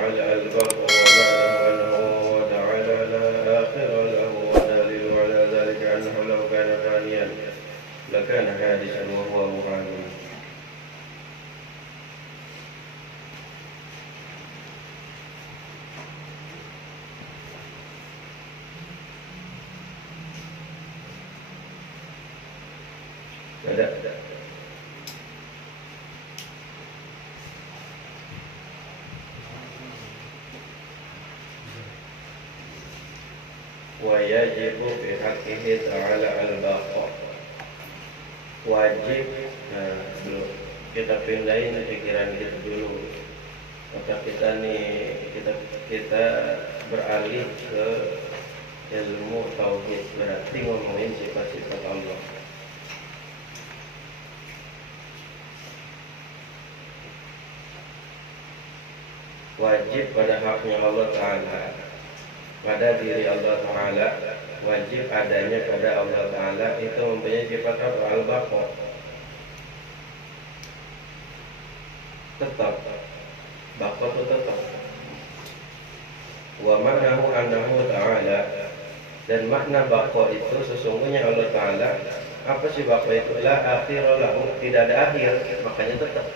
تعالى الباقي ومعناه أنه تعالى لا آخر له ودليل على ذلك أنه لو كان فانيا لكان حادثا وهو محال. Ada. Wajibu fi haqqihi ta'ala al-baqa. Wajib, belum kita pindahin pikiran kita dulu. Maka kita beralih ke ilmu tauhid, berarti ngomongin sifat-sifat Allah. Wajib pada haknya Allah Ta'ala, pada diri Allah Ta'ala, wajib adanya pada Allah Ta'ala itu mempunyai sifat apa? Al-Baqa. Tetap, Baqa itu tetap. Wa ma'nahu annahu ta'ala, dan makna Baqa itu sesungguhnya Allah Ta'ala. Apa sih Baqa itu? La akhira lahu, tidak ada akhir, makanya tetap.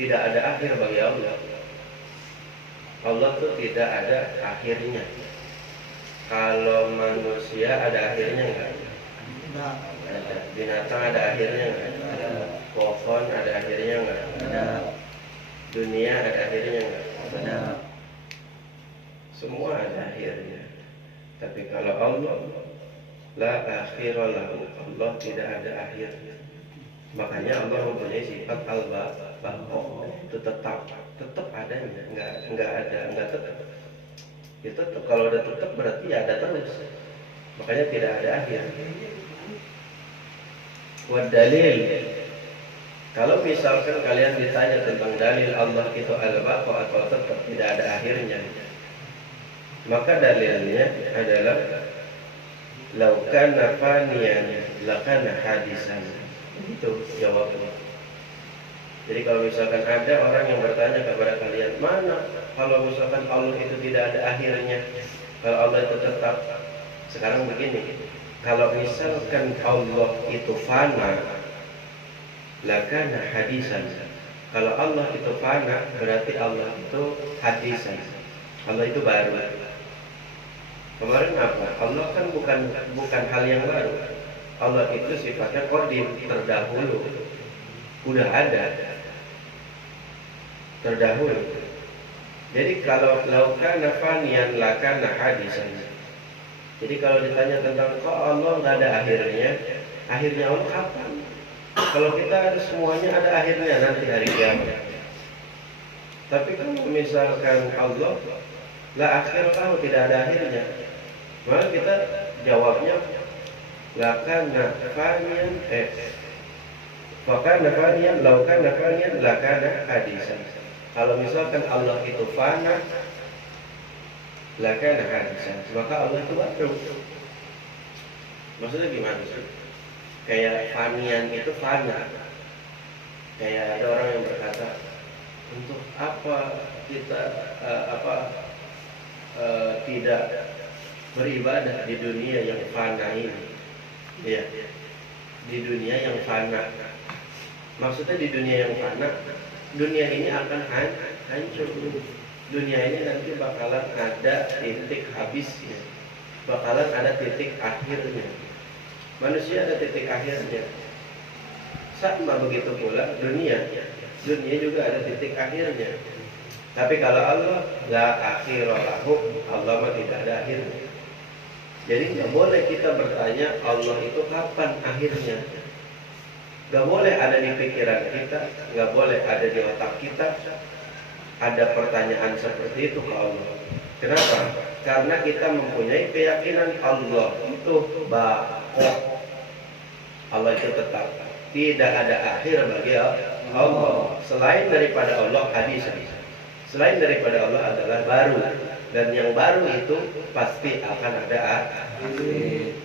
Tidak ada akhir bagi Allah. Allah itu tidak ada akhirnya. Kalau manusia ada akhirnya enggak? Ada. Binatang ada akhirnya enggak? Ada. Pohon ada akhirnya enggak? Ada. Dunia ada akhirnya enggak? Ada. Semua ada akhirnya. Tapi kalau Allah, la akhira lahu, Allah tidak ada akhirnya. Makanya Allah mempunyai sifat al-baqa, itu tetap adanya, enggak tetap. Ya tetap, kalau ada tetap berarti ya ada terus. Makanya tidak ada akhir. Wa dalil. Kalau misalkan kalian ditanya tentang dalil Allah itu al-baqa atau tetap tidak ada akhirnya, maka dalilnya adalah law kana faniyan lakana hadisan. Itu jawabnya. Jadi kalau misalkan ada orang yang bertanya kepada kalian, mana kalau misalkan Allah itu tidak ada akhirnya, kalau Allah itu tetap. Sekarang begini, kalau misalkan Allah itu fana, lakana hadisan. Kalau Allah itu fana, berarti Allah itu hadisan. Allah itu baru. Kemarin apa? Allah kan bukan hal yang baru. Allah itu sifatnya qadim, terdahulu. Udah ada. Terdahulu. Jadi kalau laukana faniyan lakana hadisan. Jadi kalau ditanya tentang kok Allah nggak ada akhirnya, akhirnya Allah kapan? Kalau kita ada semuanya ada akhirnya nanti hari kiamat. Tapi kalau misalkan Allah la akhir lahu, tidak ada akhirnya, maka kita jawabnya lakana faniyan fakana faniyan laukana faniyan lakana hadisan. Kalau misalkan Allah itu fana, lakana hadisan, maka Allah itu baru. Maksudnya gimana sih? Kayak fanian itu fana. Kayak ada orang yang berkata, untuk apa kita tidak beribadah di dunia yang fana ini? Ya, di dunia yang fana. Maksudnya di dunia yang fana, dunia ini akan hancur. Dunia ini nanti bakalan ada titik habisnya, bakalan ada titik akhirnya. Manusia ada titik akhirnya. Sama begitu pula dunia juga ada titik akhirnya. Tapi kalau Allah la akhira lahu, Allah mah tidak ada akhirnya. Jadi nggak boleh kita bertanya Allah itu kapan akhirnya. Nggak boleh ada di pikiran kita, nggak boleh ada di otak kita ada pertanyaan seperti itu ke Allah. Kenapa? Karena kita mempunyai keyakinan Allah itu baqa. Allah itu tetap, tidak ada akhir bagi Allah. Selain daripada Allah hadis. Selain daripada Allah adalah baru, dan yang baru itu pasti akan ada akhir.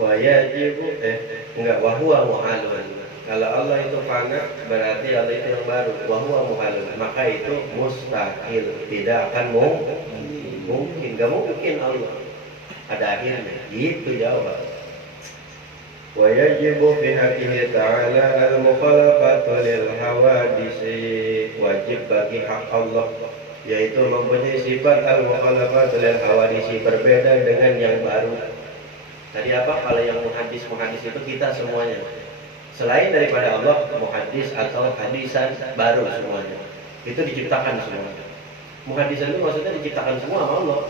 Wa yajibu enggak, wa huwa muhalun. Kalau Allah itu fana berarti Allah itu yang baru. Wa huwa muhalun, maka itu mustahil, tidak akan mungkin, enggak mungkin Allah ada akhirnya. Gitu jawab. Wa yajibu fi haqqihi ta'ala al-mukhalafatu lil hawadisi. Wajib bagi hak Allah yaitu mempunyai sifat al-mukhalafatu lil hawadisi, berbeda dengan yang baru. Tadi apa? Kalau yang muhadis itu kita semuanya. Selain daripada Allah, muhadis atau hadisan baru semuanya. Itu diciptakan semuanya. Muhadisan itu maksudnya diciptakan semua sama Allah.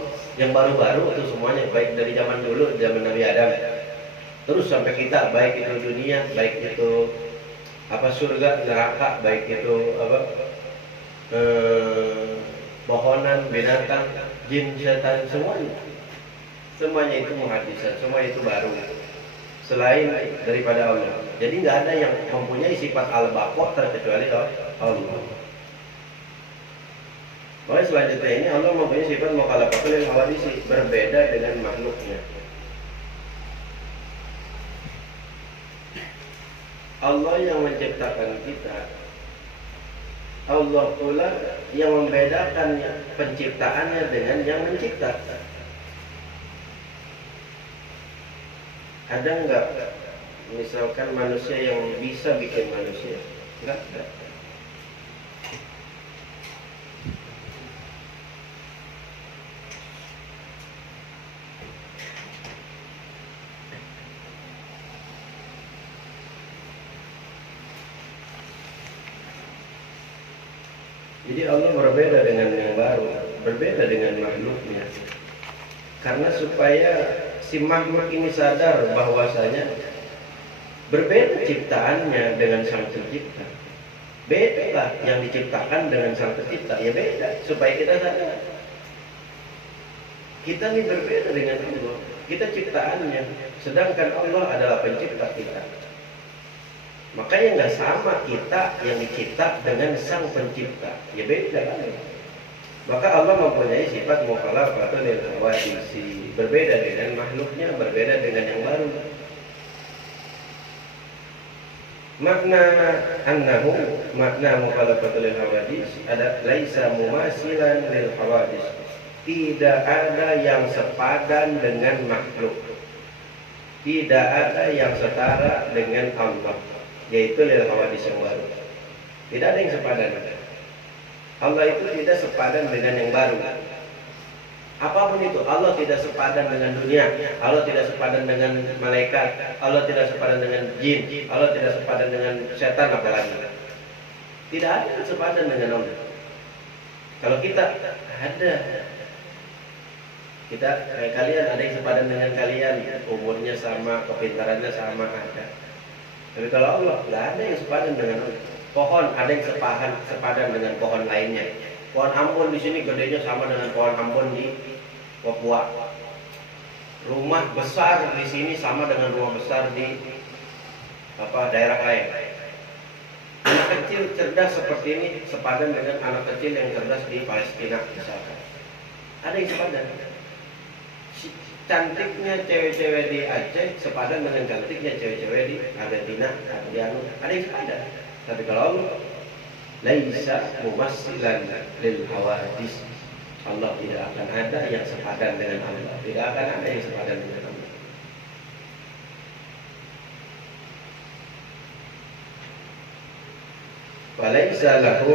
Yang baru-baru itu semuanya, baik dari zaman dulu, zaman Nabi Adam, terus sampai kita, baik itu dunia, baik itu surga, neraka, baik itu pohonan, binatang, jin, setan, semuanya itu muhadisan, semua itu baru selain daripada Allah. Jadi nggak ada yang mempunyai sifat al-baqa terkecuali Allah. Makanya selanjutnya ini Allah mempunyai sifat mukhalafatul lil hawadisi, berbeda dengan makhluknya. Allah yang menciptakan kita, Allah pula yang membedakan penciptaannya dengan yang mencipta. Ada enggak misalkan manusia yang bisa bikin manusia? Enggak ada. Jadi Allah berbeda dengan yang baru, berbeda dengan makhluknya. Karena supaya si makhluk ini sadar bahwasanya berbeda ciptaannya dengan sang pencipta. Beda lah yang diciptakan dengan sang pencipta, ya beda. Supaya kita sadar, kita ini berbeda dengan Allah. Kita ciptaannya, sedangkan Allah adalah pencipta kita. Makanya nggak sama kita yang dicipta dengan sang pencipta, ya beda kan. Maka Allah mempunyai sifat mukhalafatul lil hawadisi, berbeda dengan makhluknya, berbeda dengan yang baru. Makna mukhalafatul lil hawadis ada laisa mumasilan lil hawadis. Tidak ada yang sepadan dengan makhluk. Tidak ada yang setara dengan Allah, yaitu lil hawadis yang baru. Tidak ada yang sepadan. Allah itu tidak sepadan dengan yang baru. Apapun itu, Allah tidak sepadan dengan dunia, Allah tidak sepadan dengan malaikat, Allah tidak sepadan dengan jin, Allah tidak sepadan dengan setan apalagi. Tidak ada yang sepadan dengan Allah. Kalau kita ada, kita kayak kalian, ada yang sepadan dengan kalian, umurnya sama, kepintarannya sama, ada. Tapi kalau Allah, nggak ada yang sepadan dengan Allah. Pohon ada yang sepadan dengan pohon lainnya. Pohon ambon di sini gedenya sama dengan pohon ambon di Papua. Rumah besar di sini sama dengan rumah besar di daerah lain. Anak kecil cerdas seperti ini sepadan dengan anak kecil yang cerdas di Palestina misalkan. Ada yang sepadan. Cantiknya cewek-cewek di Aceh sepadan dengan cantiknya cewek-cewek di Argentina, ada yang sepadan. Tapi kalau Allah laisa mumassilan lil hawadis, Allah tidak akan ada yang sepadan dengan Allah, tidak akan ada yang sepadan dengan Allah. Walaisa lahu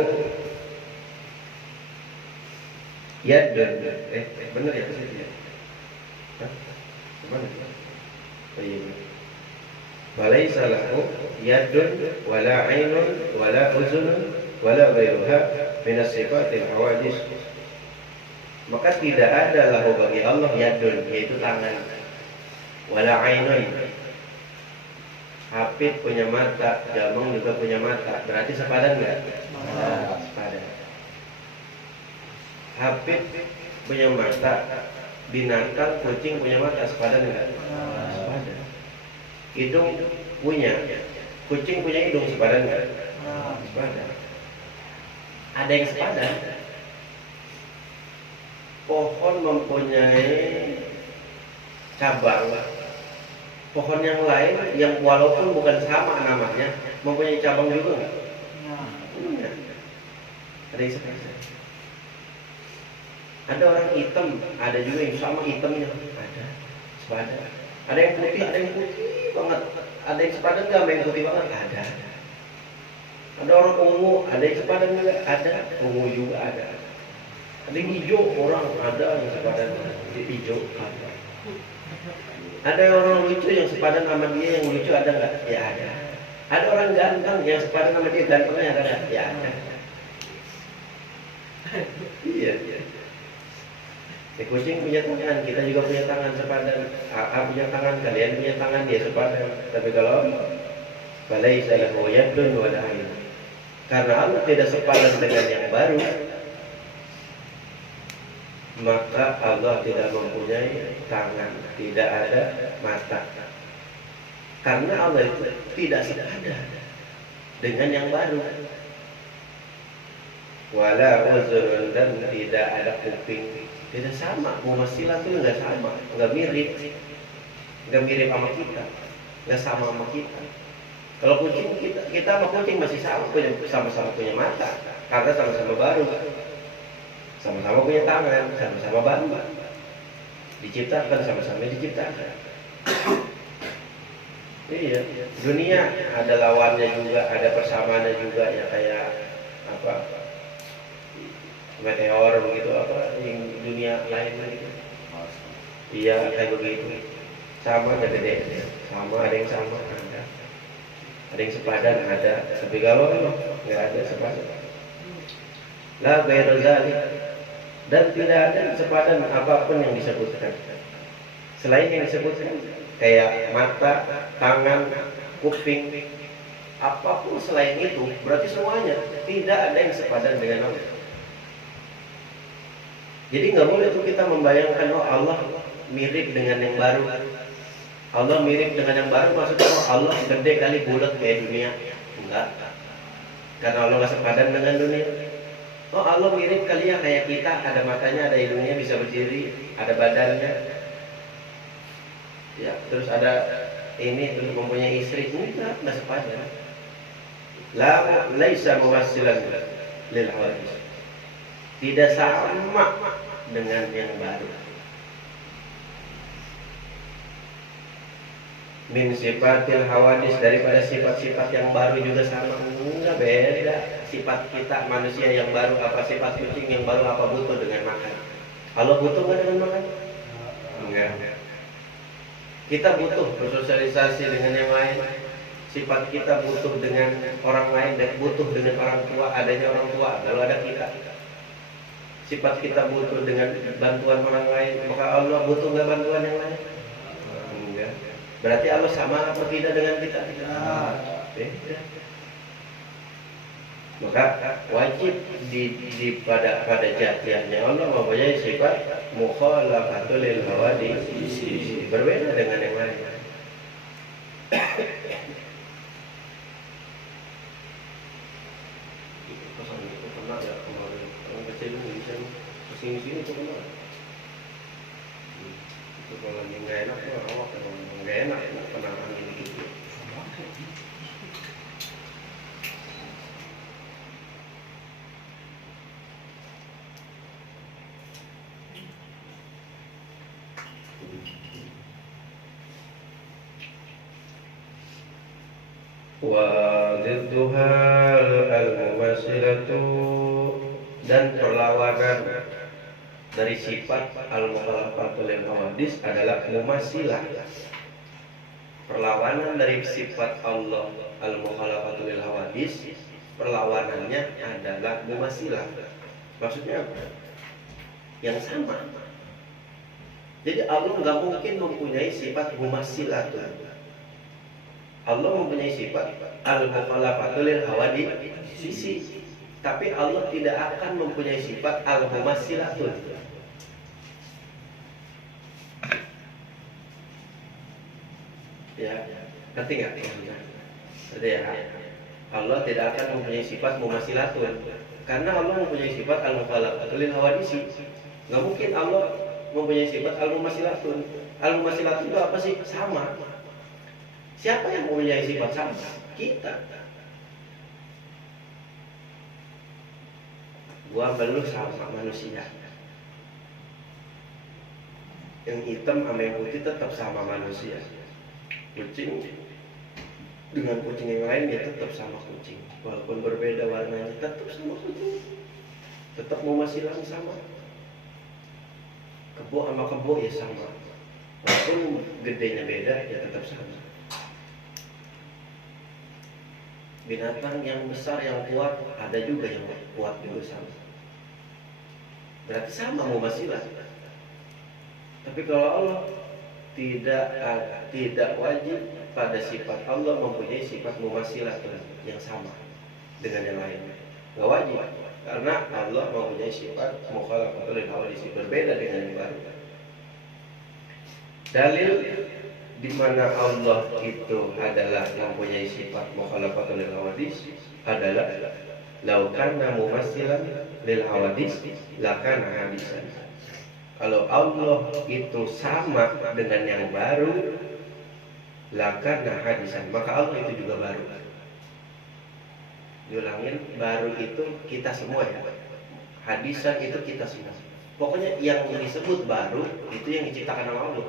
yadun. Benar ya maksudnya? Mana? Oh iya. Walaisa lahu yadun wala 'ainun wala uzunun wala ghairuha min as-sifatil hawadis. Maka tidak ada lahu bagi Allah yadun, yaitu tangan, wala 'ainun. Hafid punya mata, Jamong juga punya mata, berarti sepadan enggak? Sepadan. Hafid punya mata, binatang, kucing punya mata, sepadan enggak? Sepadan. Hidung punya, kucing punya hidung, sepadan enggak? Sepadan. Ada yang sepadan. Pohon mempunyai cabang, pohon yang lain yang walaupun bukan sama namanya mempunyai cabang juga nggak? Punya. Ada yang seperti itu. Ada orang hitam, ada juga yang sama hitamnya, ada sepadan. Ada yang putih banget. Ada yang sepadan nggak, ada yang putih banget, ada. Ada orang ungu, ada yang sepadan juga, ada. Ungu juga ada. Ada yang hijau, orang ada yang sepadan hijau, ada. Ada orang lucu yang sepadan sama dia, yang lucu ada nggak? Ya ada. Ada orang ganteng yang sepadan sama dia, gantengnya ada nggak? Ya ada. Iya. Si kucing punya tangan, kita juga punya tangan sepadan. Punya tangan, kalian punya tangan, dia sepadan. Tapi kalau falaisa lahu yadun wa la ayn. Karena Allah tidak sepadan dengan yang baru, maka Allah tidak mempunyai tangan, tidak ada mata. Karena Allah itu tidak sepadan dengan yang baru. Wala uzrun, dan tidak ada kuping. Tidak sama, mumatsilah itu nggak sama, nggak mirip sama kita, nggak sama sama kita. Kalau kucing kita sama kucing masih sama-sama punya mata, karena sama-sama baru, sama-sama punya tangan, sama-sama baru, diciptakan sama-sama diciptakan. Iya, dunia ada lawannya juga, ada persamaannya juga ya, kayak apa? Meteor begitu, apa yang dunia lain gitu. Iya kayak begitu. Sama ada gede, sama ada yang sama, ada yang sepadan, ada. Tapi kalau nggak ada sepadan. La ghairu dzalik, dan tidak ada sepadan apapun yang disebutkan selain yang disebutkan, kayak mata, tangan, kuping, apapun selain itu berarti semuanya tidak ada yang sepadan dengan Allah. Jadi nggak boleh tuh kita membayangkan Allah mirip dengan yang baru. Allah mirip dengan yang baru maksudnya Allah gede kali bulat kayak dunia. Enggak. Karena Allah nggak sepadan dengan dunia. Allah mirip kali ya kayak kita, ada matanya, ada hidungnya, bisa berdiri, ada badannya. Ya, terus ada ini, terus mempunyai istri. Enggak sepadan. Laisa muwassilan lil hawadis. Tidak sama dengan yang baru. Min sifatil hawadis, daripada sifat-sifat yang baru juga sama. Enggak, beda. Sifat kita manusia yang baru apa, sifat kucing yang baru apa, butuh dengan makan. Kalau butuh nggak dengan makan? Enggak. Kita butuh bersosialisasi dengan yang lain. Sifat kita butuh dengan orang lain, dan butuh dengan orang tua, adanya orang tua. Lalu ada kita. Sifat kita butuh dengan bantuan orang lain, maka Allah butuh nggak bantuan yang lain? Enggak. Berarti Allah sama apa tidak dengan kita? Beda. Maka wajib pada jatiannya Allah mempunyai sifat mukhalafatul lil hawadis, berbeda dengan yang lain. Sini itu benar. Itu kalau lagi nggak enak tuh awak, kalau nggak enak kena angin gitu. Wa dzidduha al-mumassilatu, dan perlawanan dari sifat al-mukhalafatul lil hawadis adalah mumassilah. Perlawanan dari sifat Allah al-mukhalafatul lil hawadis, perlawanannya adalah mumassilah. Maksudnya apa? Yang sama. Jadi Allah nggak mungkin mempunyai sifat mumassilah. Allah mempunyai sifat al-mukhalafatul lil hawadis, tapi Allah tidak akan mempunyai sifat al-mumassilatun. Ya, ngerti nggak? Ada ya. Allah tidak akan mempunyai sifat mumassilatun, karena Allah mempunyai sifat al-mukhalafatul lil hawadis. Nggak mungkin Allah mempunyai sifat al-mumassilatun. Al-mumassilatun itu apa sih? Sama. Siapa yang mempunyai sifat sama? Kita. Gua belum sama manusia. Yang hitam sama yang putih tetap sama manusia. Kucing dengan kucing yang lain dia tetap sama kucing. Walaupun berbeda warnanya tetap sama kucing. Tetap mau masilan sama. Kebo sama kebo ya sama. Walaupun gedenya beda ya tetap sama. Binatang yang besar yang kuat ada juga yang kuat juga sama. Berarti sama mau masilan. Tapi kalau Allah tidak wajib pada sifat Allah mempunyai sifat mumasilah yang sama dengan yang lain. Nggak wajib karena Allah mempunyai sifat mukhalafatul hawadits berbeda dengan yang baru. Dalil di mana Allah itu adalah mempunyai sifat mukhalafatul hawadits adalah laukanna mumassilan lil hawadits lakana hadisan. Kalau Allah itu sama dengan yang baru, lakana hadisan, maka Allah itu juga baru. Diulangin, baru itu kita semua ya. Hadisan itu kita semua. Pokoknya yang disebut baru itu yang diciptakan oleh Allah.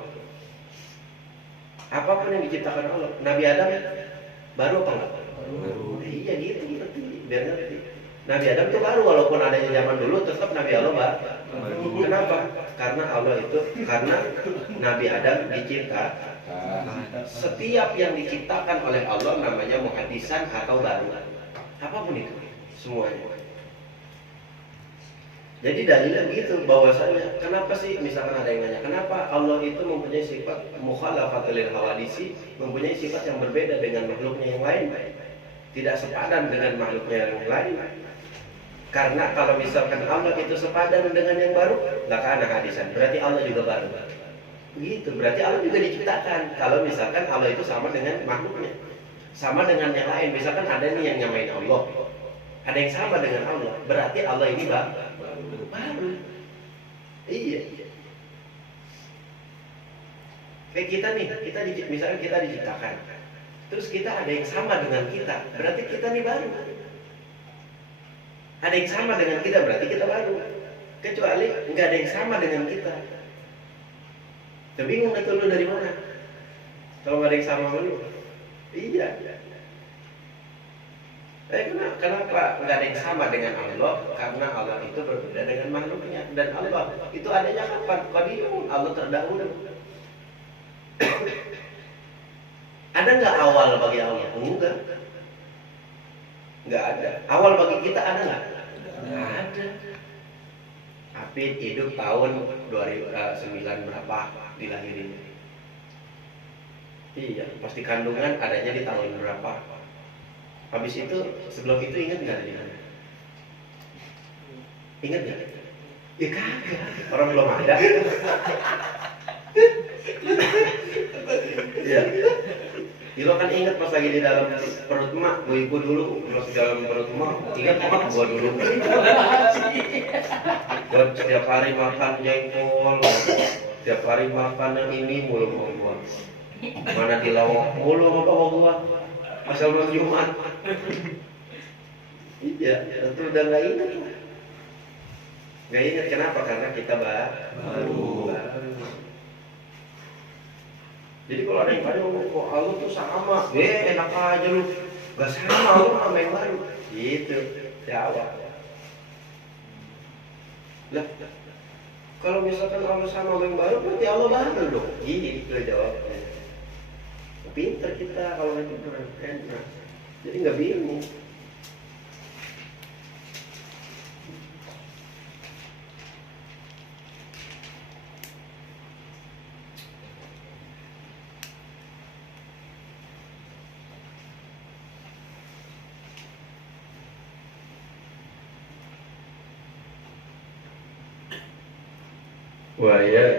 Apapun yang diciptakan Allah. Nabi Adam baru apa enggak? Baru. Iya gitu berarti, biar ngerti. Nabi Adam itu baru walaupun adanya zaman dulu tetap Nabi Allah baru. Kenapa? Karena Nabi Adam dicipta. Setiap yang diciptakan oleh Allah namanya muhadisan atau baru. Apapun itu, semuanya. Jadi dalilnya begitu bahwasanya kenapa sih misalkan ada yang nanya kenapa Allah itu mempunyai sifat mukhalafatul hawadits, mempunyai sifat yang berbeda dengan makhluknya yang lain, tidak sepadan dengan makhluknya yang lain. Karena kalau misalkan Allah itu sepadan dengan yang baru, lakana hadisan, berarti Allah juga baru. Begitu, berarti Allah juga diciptakan. Kalau misalkan Allah itu sama dengan makhluknya, sama dengan yang lain, misalkan ada nih yang nyamain Allah, ada yang sama dengan Allah, berarti Allah ini baru. Iya. Kayak kita nih, misalkan kita diciptakan, terus kita ada yang sama dengan kita, berarti kita nih baru. Ada yang sama dengan kita, berarti kita baru. Kecuali nggak ada yang sama dengan kita. Tapi bingung nggak tuh lu dari mana? Kalau nggak ada yang sama sama lu? Iya. Kenapa nggak ada yang sama dengan Allah? Karena Allah itu berbeda dengan makhluknya. Dan Allah itu adanya kapan? Qadim, Allah terdahulu. Ada nggak awal bagi Allah? Enggak. Nggak ada. Awal bagi kita ada nggak? Nggak ada. Apit hidup tahun 2009 berapa dilahirin? Iya, pasti kandungan adanya di tahun berapa? Habis itu, sebelum itu ingat nggak di mana? Ingat nggak? Ya kagak. Orang belum ada. Iya. Lo kan ingat pas lagi di dalam perut emak, gue ikut dulu pas di dalam perut emak, ingat emak gue dulu. Gue setiap hari makan jengkol, setiap hari makan yang ini mulu sama gue. Mana di lawak mulu sama bawa gue, asal malam Jumat. Iya, itu udah nggak ingat lah. Nggak ingat kenapa? Karena kita baru. Jadi kalau ada yang pada ngomong kok Allah tuh sama, enak aja lu, gak sama lu sama yang baru, gitu, jawab. Lah, kalau misalkan Allah sama yang baru, berarti Allah baru dong, gitu jawabnya. Pinter kita kalau nggak pinter, jadi nggak bingung.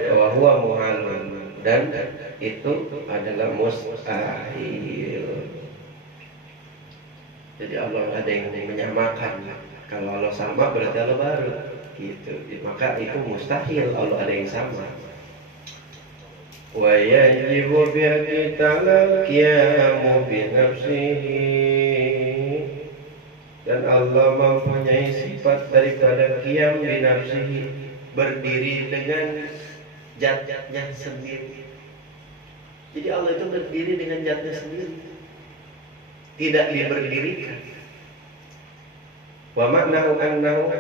Wahwa muhalun, dan itu adalah mustahil. Jadi Allah nggak ada yang menyamakan. Kalau Allah sama berarti Allah baru, gitu. Maka itu mustahil Allah ada yang sama. wa yajibu bihi ta'ala qiyamu bi nafsihi, dan Allah mempunyai sifat daripada qiyam bi nafsihi, berdiri dengan zat-zatnya sendiri. Jadi Allah itu berdiri dengan zatnya sendiri, tidak diberdirikan. Wa ma'nahu annahu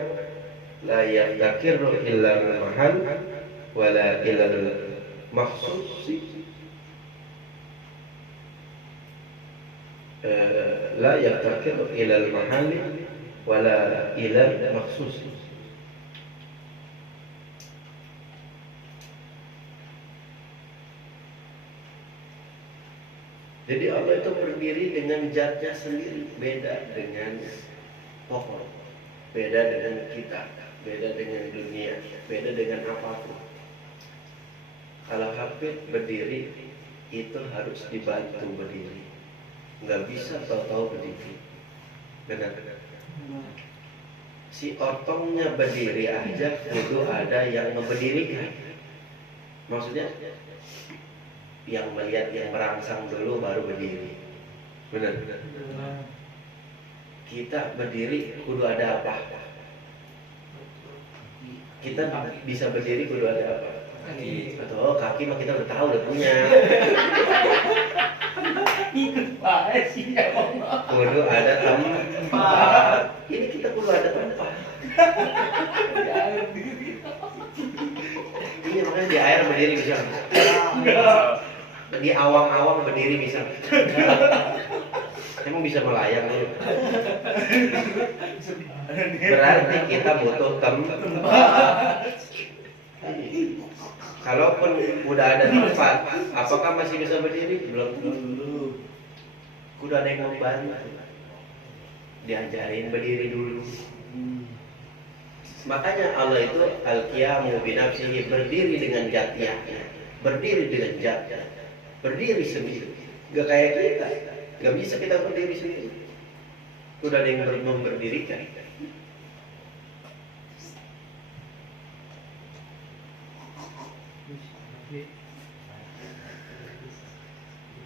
la yaftakiru illa al-mahal wa la ila al-makhsus. La yaftakiru ila al-mahal wa la ila al-makhsus. Jadi Allah itu berdiri dengan zatnya sendiri, beda dengan pohon, beda dengan kita, beda dengan dunia, beda dengan apapun. Kalau Hafid berdiri itu harus dibantu berdiri, nggak bisa tahu-tahu berdiri. Benar. Si otongnya berdiri aja itu ada yang memberdirikan. Maksudnya yang melihat, yang merangsang dulu baru berdiri. Benar. Kita berdiri kudu ada apa? Kita bisa berdiri kudu ada apa? Kaki. Atau kaki mah kita udah tahu, udah punya. Kudu ada tempat. Ini kita kudu ada tempat. Ini makanya di air berdiri bisa. Di awang-awang berdiri bisa. Emang bisa melayang nih. Berarti kita butuh tempat. Kalaupun udah ada tempat, apakah masih bisa berdiri? Belum. Udah ada yang membantu. Diajarin berdiri dulu. Makanya Allah itu al-qiyamu bi nafsihi, berdiri dengan zatnya. Berdiri dengan zatnya. Berdiri sendiri. Gak kayak kita. Gak bisa kita berdiri sendiri. Udah ada yang memberdirikan.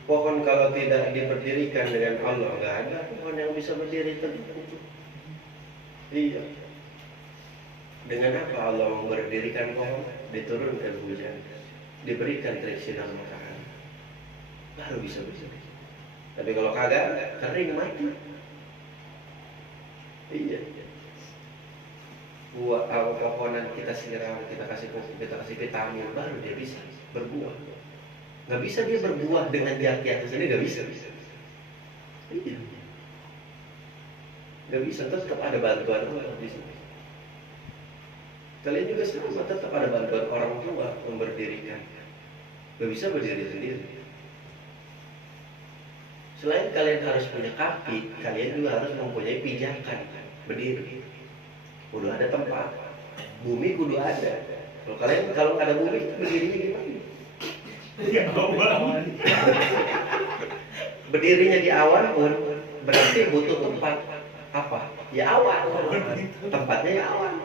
Pohon kalau tidak diberdirikan dengan Allah, gak ada pohon yang bisa berdiri teguh. Iya. Dengan apa Allah memberdirikan pohon? Diturunkan hujan, diberikan terik sinar matahari, baru bisa berdiri. Tapi kalau kagak, kering mati. Iya. Buah pohonan kita siram, kita kasih pupuk, kita kasih vitamin, baru dia bisa berbuah. Gak bisa dia berbuah dengan jati-jati sendiri, gak bisa. Iya. Gak bisa, tetap ada bantuan Allah di sini. Kalian juga sama, tetap ada bantuan orang tua memberdirikan. Gak bisa berdiri sendiri. Selain kalian harus punya kaki, kalian juga harus mempunyai pijakan berdiri. Kudu ada tempat, bumi kudu ada. Kalau kalian kalau nggak ada bumi, berdirinya gimana? Ya awan. Berdirinya di awan pun berarti butuh tempat apa? Ya awan. Tempatnya ya awan.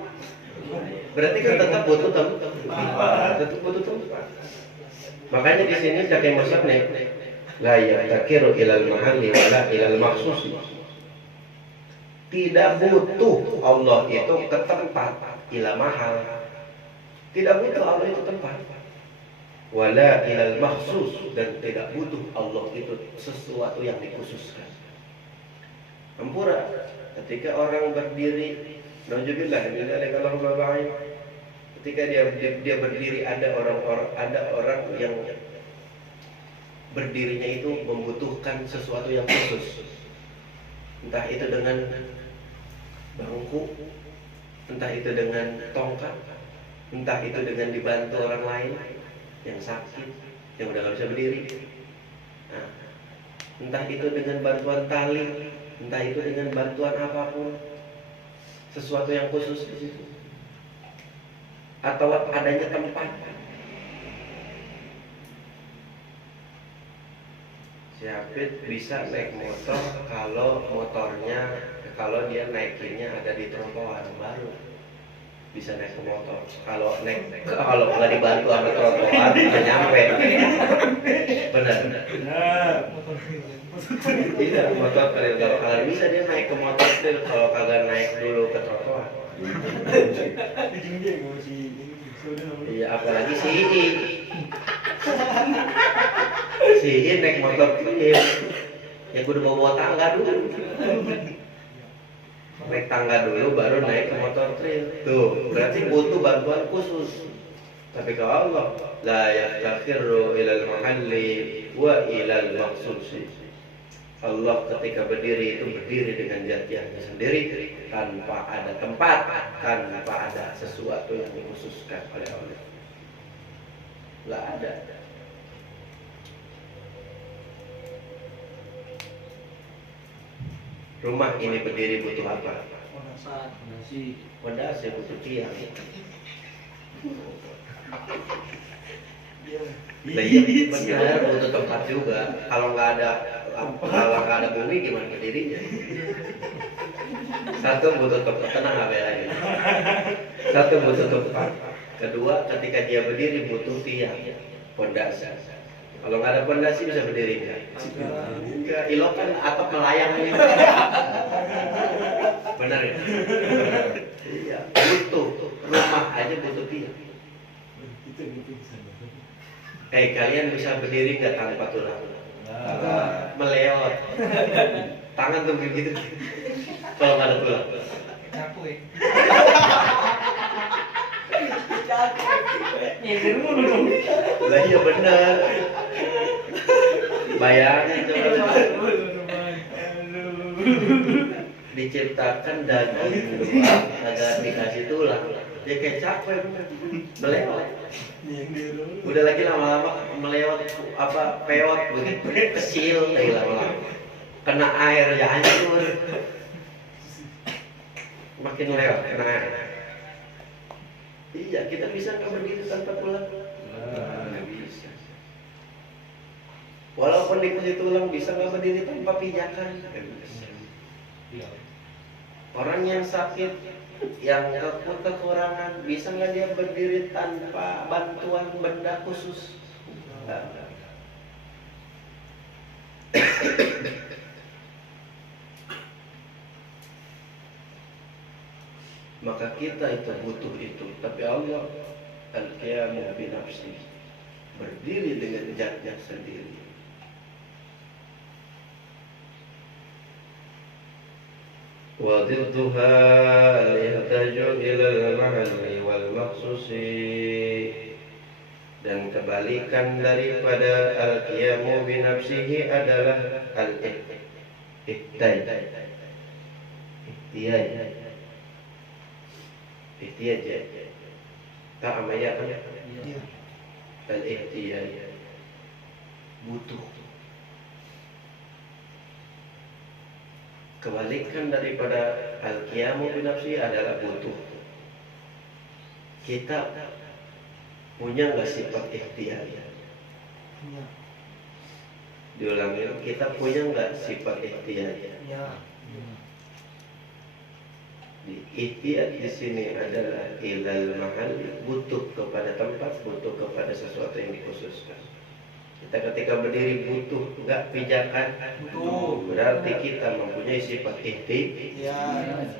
Berarti kan tetap butuh tempat. Tetap butuh tempat. Makanya di sini Syekh Musab nih, la yaftakiru ilal mahalli wala ilal makhsus. Tidak butuh Allah itu ke tempat, ila mahal. Tidak butuh Allah itu tempat. Wala ilal makhsus, dan tidak butuh Allah itu sesuatu yang dikhususkan. Ampura, ketika orang berdiri, nauzubillah min dzalika Allahumma ba'in. Ketika dia berdiri, ada orang yang berdirinya itu membutuhkan sesuatu yang khusus. Entah itu dengan bangku, entah itu dengan tongkat, entah itu dengan dibantu orang lain yang sakit, yang udah gak bisa berdiri. Nah, entah itu dengan bantuan tali, entah itu dengan bantuan apapun, sesuatu yang khusus di situ, atau adanya tempat. Si Hafid bisa naik motor kalau dia naikinnya ada di trotoar baru bisa naik ke motor. Kalau nggak dibantu sama trotoar nggak nyampe. Benar. Iya, motor trail. Kalau kalian bisa dia naik ke motor trail, kalau kagak naik dulu ke trotoar. Iya, apalagi si I naik motor trail. Ya kudu bawa tangga dulu. Naik tangga dulu baru naik ke motor trail. Tuh, berarti butuh bantuan khusus. Tapi kalau Allah la yaftakhiru ilal mahalli wa ilal maqsusi. Allah ketika berdiri itu berdiri dengan jatiannya sendiri, tanpa ada tempat, tanpa ada sesuatu yang dikhususkan oleh Allah. Nggak ada. Rumah ini berdiri butuh apa? Pondasi butuh tiang. Nah, iya benar, butuh tempat juga. Kalau nggak ada bumi gimana berdirinya? Satu butuh tempat, tenang lagi. Satu butuh tempat. Kedua, ketika dia berdiri butuh tiang, pondasi. Kalau nggak ada pondasi bisa berdiri nggak? Enggak, ilokan atap melayang ini. Benar ya? Iya, butuh rumah aja butuh tiang. Kalian bisa berdiri nggak tanpa tulang? Meleot. Tangan tuh begitu. Kalau nggak ada tulang. Lah iya benar. Bayangin coba. Diciptakan daging agak dikasih tulang. Dia kayak capek melewat. Udah lagi lama-lama melewat peot begitu kecil lagi lama-lama. Kena air ya hancur. Makin lewat kena air. Iya, kita bisa nggak berdiri tanpa tulang? Nggak bisa. Walaupun dikasih tulang, bisa nggak berdiri tanpa pijakan? Nggak bisa. Orang yang sakit, yang kekurangan, bisa nggak dia berdiri tanpa bantuan benda khusus? Nggak. Maka kita itu butuh itu. Tapi Allah al-qiyamu binafsi, berdiri dengan zatnya sendiri. Wa dhidduha al-ihtaju ila al-mahalli wal maqsusi. Dan kebalikan daripada al-qiyamu binafsihi adalah al-ihtiyaj. Ihtiyaj. Tak amaya kan? Al-ihtiyaj. Butuh. Kebalikan daripada al-qiyamu binafsi adalah butuh. Kita punya nggak sifat ihtiyaj? Diulangi, kita punya nggak sifat ihtiyaj? Ihtiyaj di sini adalah ilal mahal, butuh kepada tempat, butuh kepada sesuatu yang dikhususkan. Kita ketika berdiri butuh nggak pijakan? Berarti kita mempunyai sifat ihtiyaj.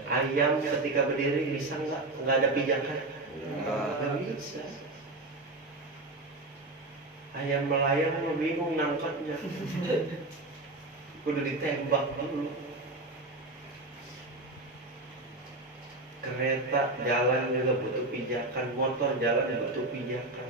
Ayam ketika berdiri bisa nggak ada pijakan? Nggak bisa. Ayam melayang bingung nangkapnya. Kudu ditembak dulu. Kereta jalan juga butuh pijakan, motor jalan butuh pijakan.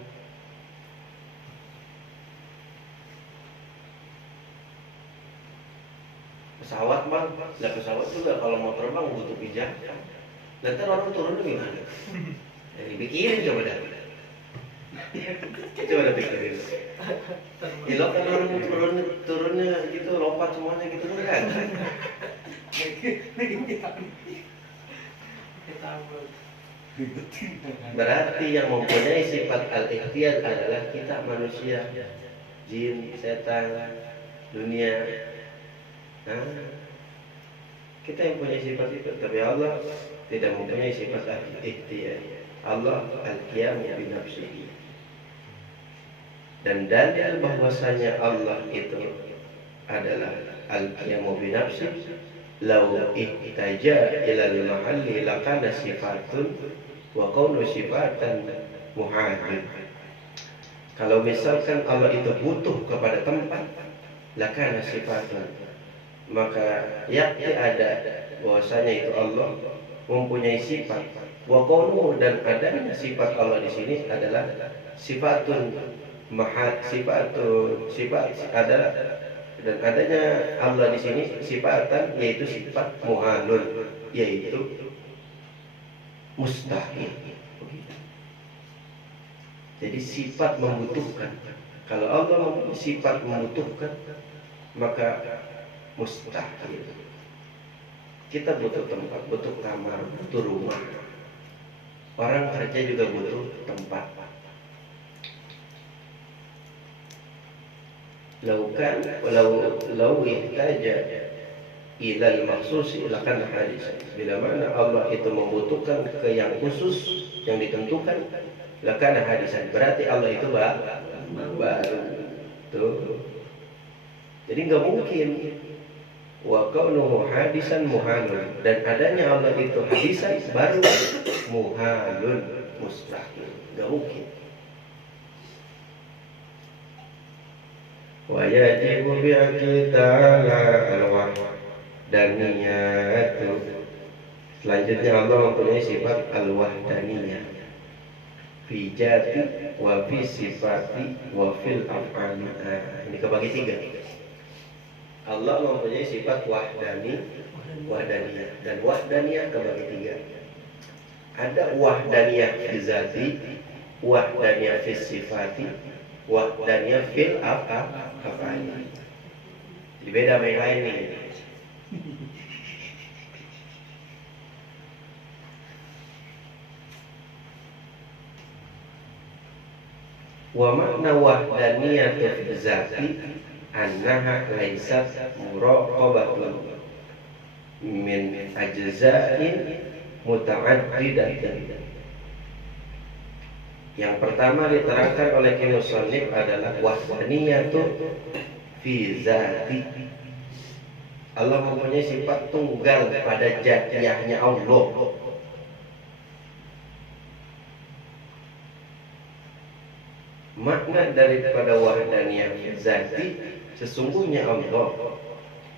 Pesawat bang, lah pesawat juga kalau mau terbang butuh pijakan. Nanti orang turun gimana? Dipikirin coba dah. Coba dah pikirin. Ilok kan orang turunnya gitu, lompat semuanya gitu kan? Berarti yang mempunyai sifat al-ihtiyaj adalah kita manusia, jin, setan, dunia. Kita yang punya sifat itu, tapi Allah tidak mempunyai sifat al-ikhtiyar. Allah al-qiyam bi nafsihi. Dan dalil bahwasanya Allah itu adalah al-qiyam bi nafsihi, law ihtaja ila al-mahalli laqad sifatun wa qawlu sifatan muhadid. Kalau misalkan Allah itu butuh kepada tempat, lakana sifatun, maka yakni ada bahwasanya itu Allah mempunyai sifat. Wa qawlu, dan adanya sifat Allah di sini adalah sifatun mahad, sifat adalah, dan adanya Allah di sini sifatan, yaitu sifat muhalun, yaitu mustahil. Jadi sifat membutuhkan. Kalau Allah mempunyai sifat membutuhkan, maka mustahil. Kita butuh tempat, butuh kamar, butuh rumah. Orang kerja juga butuh tempat. Lau ihtaja ilal maksusi lakan hadis. Bila mana Allah itu membutuhkan ke yang khusus, yang ditentukan, lakan hadisan, berarti Allah itu baru. Tuh. Jadi nggak mungkin. Wa kaunuhu hadisan muhalun, dan adanya Allah itu hadisan baru muhalun, mustahil, nggak mungkin. Wa yajibu bi'aqli ta'ala al-wahdaniyatu. Selanjutnya Allah mempunyai sifat al-wahdaniyah fi jati wa fi sifati wa fil af'ali. Ini kebagi tiga. Allah mempunyai sifat wahdaniyah, dan wahdaniyah kebagi tiga. Ada wahdaniyah fi zati, wahdaniyah fi sifati, wahdaniyah fil af'ali. Jadi beda sama yang lain nih. Wa makna wahdaniyah fi zati annaha laysat muraqabatun min ajza'in muta'addidatin. Yang pertama diterangkan oleh Musannif adalah wahdaniyatu fi zati. Allah mempunyai sifat tunggal pada jatiyahnya Allah. Makna daripada wahdaniyah fi zati, sesungguhnya Allah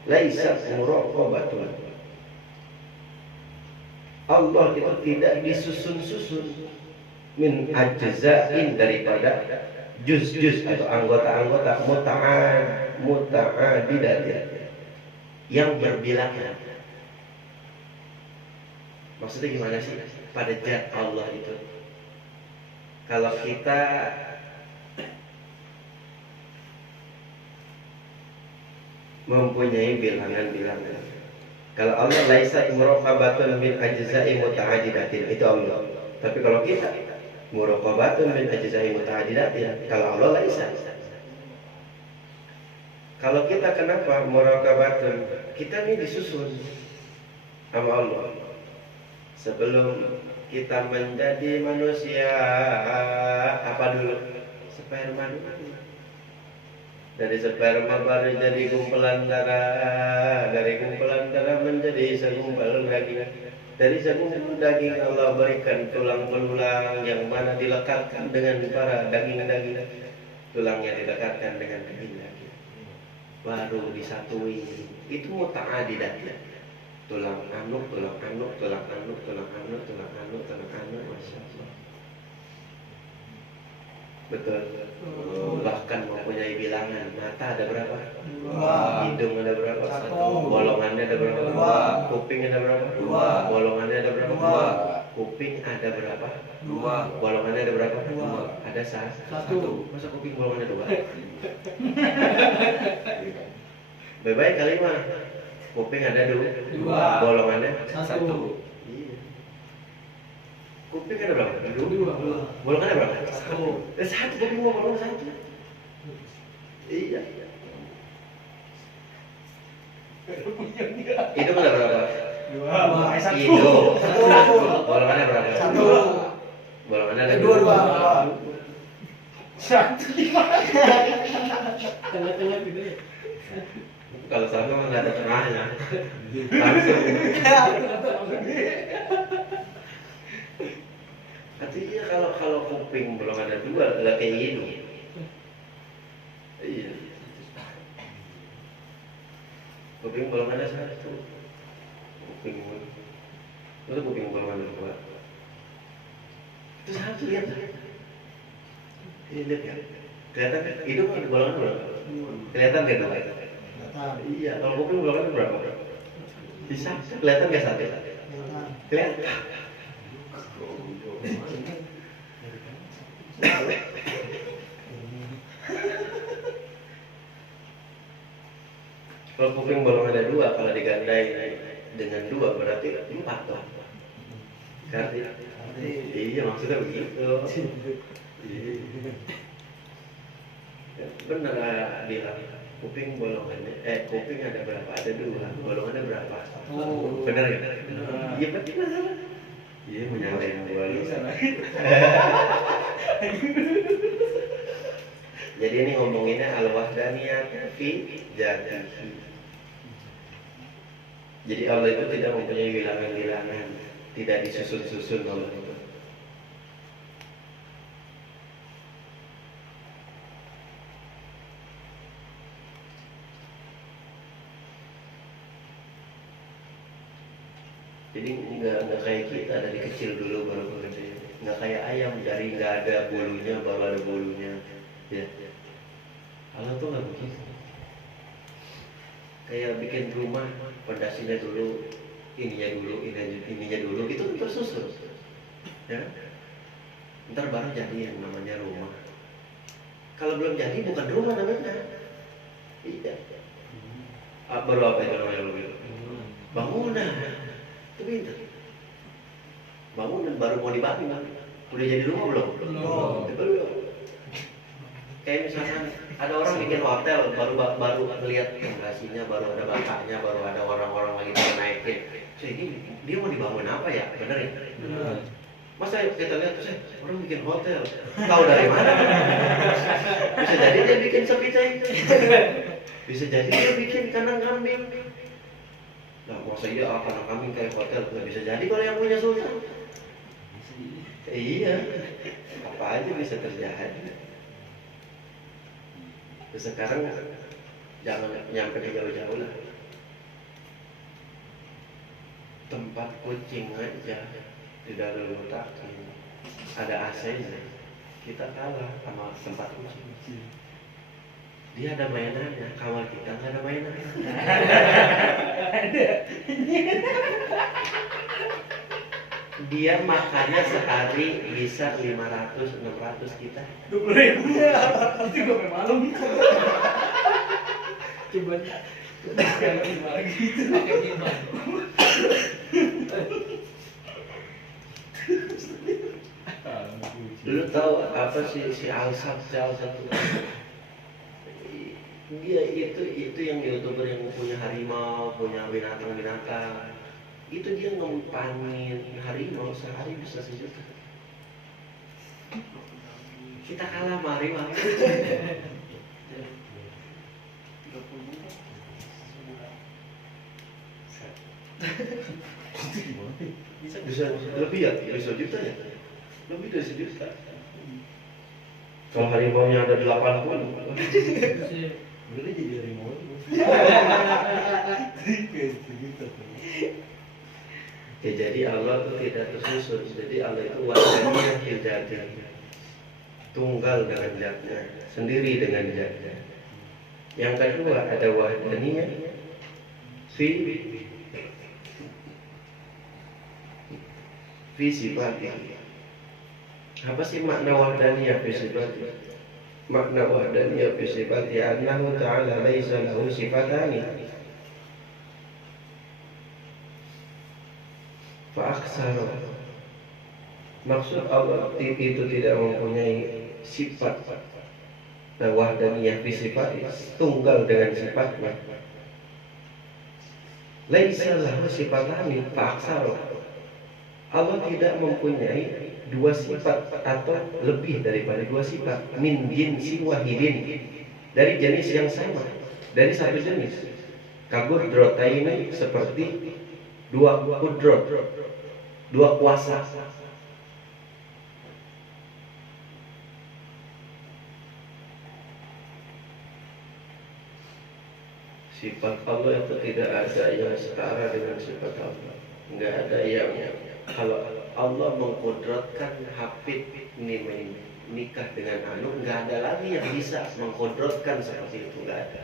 laisa muraqabatun. Allah itu tidak disusun-susun min ajza'in, daripada juz-juz atau anggota-anggota muta'adidatin, yang berbilangan. Maksudnya gimana sih pada zat Allah itu? Kalau kita mempunyai bilangan-bilangan. Kalau Allah laisa muraqabatun min ajza'i muta'adidatin, itu Allah. Tapi kalau kita muraqabatun min ajza'i muta'adidatin, kalau Allah laisa. Kalau kita kenapa muraqabatun? Kita ini disusun sama Allah. Sebelum kita menjadi manusia, apa dulu? Sperma dulu. Dari sperma baru jadi kumpulan darah, dari kumpulan darah menjadi segumpal daging. Dari segumpal daging Allah berikan tulang belulang yang mana dilekatkan dengan para daging-daging. Tulangnya dilekatkan dengan daging-daging. Baru disatui. Itu muta'adidat. Tulang anuk, tulang anuk, tulang anuk, tulang anuk, tulang anuk, tulang anuk, masya Allah. Betul. Bahkan mempunyai bilangan. Mata ada berapa? 2. Hidung ada berapa? 1. Bolongannya ada berapa? 2. Kuping ada berapa? 2. Bolongannya ada berapa? 2. Kuping ada berapa? 2. Bolongannya ada berapa? 2. Ada 1. Masa kuping bolongannya 2? Baik-baik kali mah. Kuping ada 2. Bolongannya 1. Kuping ada berapa? 2. Bolongannya berapa? 1. Kuping mau bolong 1. Iya. Hidung ada berapa? Dua. Satu. Indo. Golongannya berapa? Satu. Golongannya ada Dua. Satu gimana? Tengah-tengah gitu ya. Kalau satu nggak ada tengahnya. Langsung. Artinya kalau kuping belum ada dua, nggak kayak hidung. Iya. Kuping belum ada satu. Kuping belum ada dua. Itu satu lihat. Ini lihat ya. Kelihatan kan? Hidung ada golongan berapa? Kelihatan nggak dua? Iya. Kalau kuping belum ada berapa? Bisa. Kelihatan nggak satu? Kelihatan. Kalau kuping bolong ada dua, kalau digandai dengan dua berarti 4 lah. Karti. Iya maksudnya begitu. Iya. Benar bilang kuping bolongannya, kuping ada berapa? Ada dua, bolongannya berapa? Oh. Benar ya? Iya benar. Iya menyalahin gua lu. Jadi ini ngomonginnya al-wahdaniyah fi dzatihi. Jadi Allah itu tidak mempunyai wilangan-wilangan, tidak disusun-susun Allah itu. Jadi nggak kayak kita dari kecil dulu baru gede, nggak kayak ayam dari nggak ada bulunya baru ada bulunya, ya. Allah tuh nggak begitu. Kayak bikin rumah, pondasinya dulu, ininya dulu, itu tersusun, ya. Ntar baru jadi yang namanya rumah. Kalau belum jadi bukan rumah namanya, iya. Baru apa itu namanya dulu? Bangunan. Itu pintar. Bangunan baru mau dibangun, udah jadi rumah belum? Belum. Kayak misalkan ada orang bikin hotel, baru melihat fondasinya, baru ada bakaknya, baru ada orang-orang lagi naikin. Jadi dia mau dibangun apa ya? Benar ya? Masa kita lihat terus orang bikin hotel, tahu dari mana? Bisa jadi dia bikin sapi cai, bisa jadi dia bikin kandang kambing. Nah, masa iya kandang kambing kayak hotel? Nggak bisa jadi kalau yang punya sultan. Iya, apa aja bisa terjadi. Terus sekarang jangan nyampe jauh-jauh lah. Tempat kucing aja di Darul Mutakin ada AC-nya, kita kalah sama tempat kucing. Dia ada mainannya, kamar kita nggak ada mainannya. Dia makannya sehari bisa 500-600 kita. 20.000 pasti gue malam. Coba sekali lagi pakai gimana? Lu tahu apa si Alsat itu? Dia itu yang YouTuber yang punya harimau, punya binatang-binatang. Itu dia ngempanin harimau sehari bisa 1 juta. Kita kalah sama harimau. Bisa lebih ya, bisa 1 juta ya? Lebih dari 1 juta. Kalau harimaunya ada 80, boleh jadi harimau. Ya, jadi Allah itu tidak tersusun. Jadi Allah itu wahdaniyah fil dzatihi, tunggal dengan zatnya, sendiri dengan zatnya. Yang kedua ada wahdaniyah fi sifatihi. Apa sih makna wahdaniyah fi sifatihi? Makna wahdaniyah fi sifatihi annahu ta'ala laisa lahu sifatani fa'aksara. Maksud Allah itu tidak mempunyai sifat. Nah, wahdaniyah fi sifatihi, tunggal dengan sifatnya. Laisa lahu sifatani fa'aksara. Allah tidak mempunyai dua sifat atau lebih daripada dua sifat. Min jinsi wahidin, dari jenis yang sama, dari satu jenis. Kabudrotaini, seperti dua kudrot, dua kuasa. Sifat Allah itu tidak ada yang setara dengan sifat Allah. Enggak ada yang kalau Allah mengkodratkan Hafid ini nikah dengan Anu, enggak ada lagi yang bisa mengkodratkan seperti itu, enggak ada.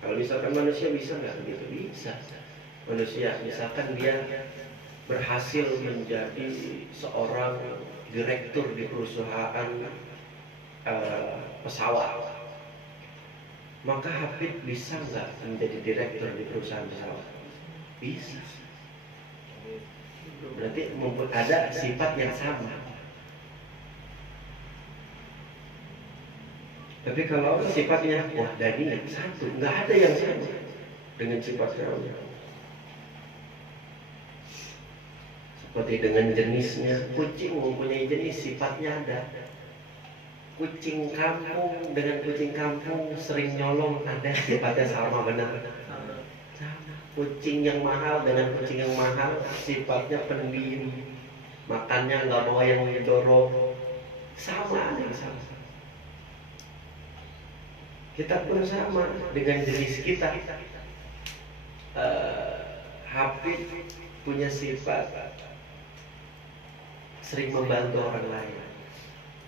Kalau misalkan manusia bisa nggak begitu? Bisa. Manusia misalkan dia berhasil menjadi seorang direktur di perusahaan pesawat, maka Hafid bisa nggak menjadi direktur di perusahaan pesawat? Bisa. Berarti ada sifat yang sama. Tapi kalau sifatnya wahdaniyah satu, nggak ada yang sama dengan sifatnya Allah. Seperti dengan jenisnya, kucing mempunyai jenis, sifatnya ada. Kucing kampung dengan kucing kampung sering nyolong, ada sifatnya sama, benar. Kucing yang mahal dengan kucing yang mahal, sifatnya pendiam, makannya nggak mau yang mendorong, sama, ada yang sama. Kita pun sama dengan jenis kita. Hafid punya sifat sering membantu orang lain.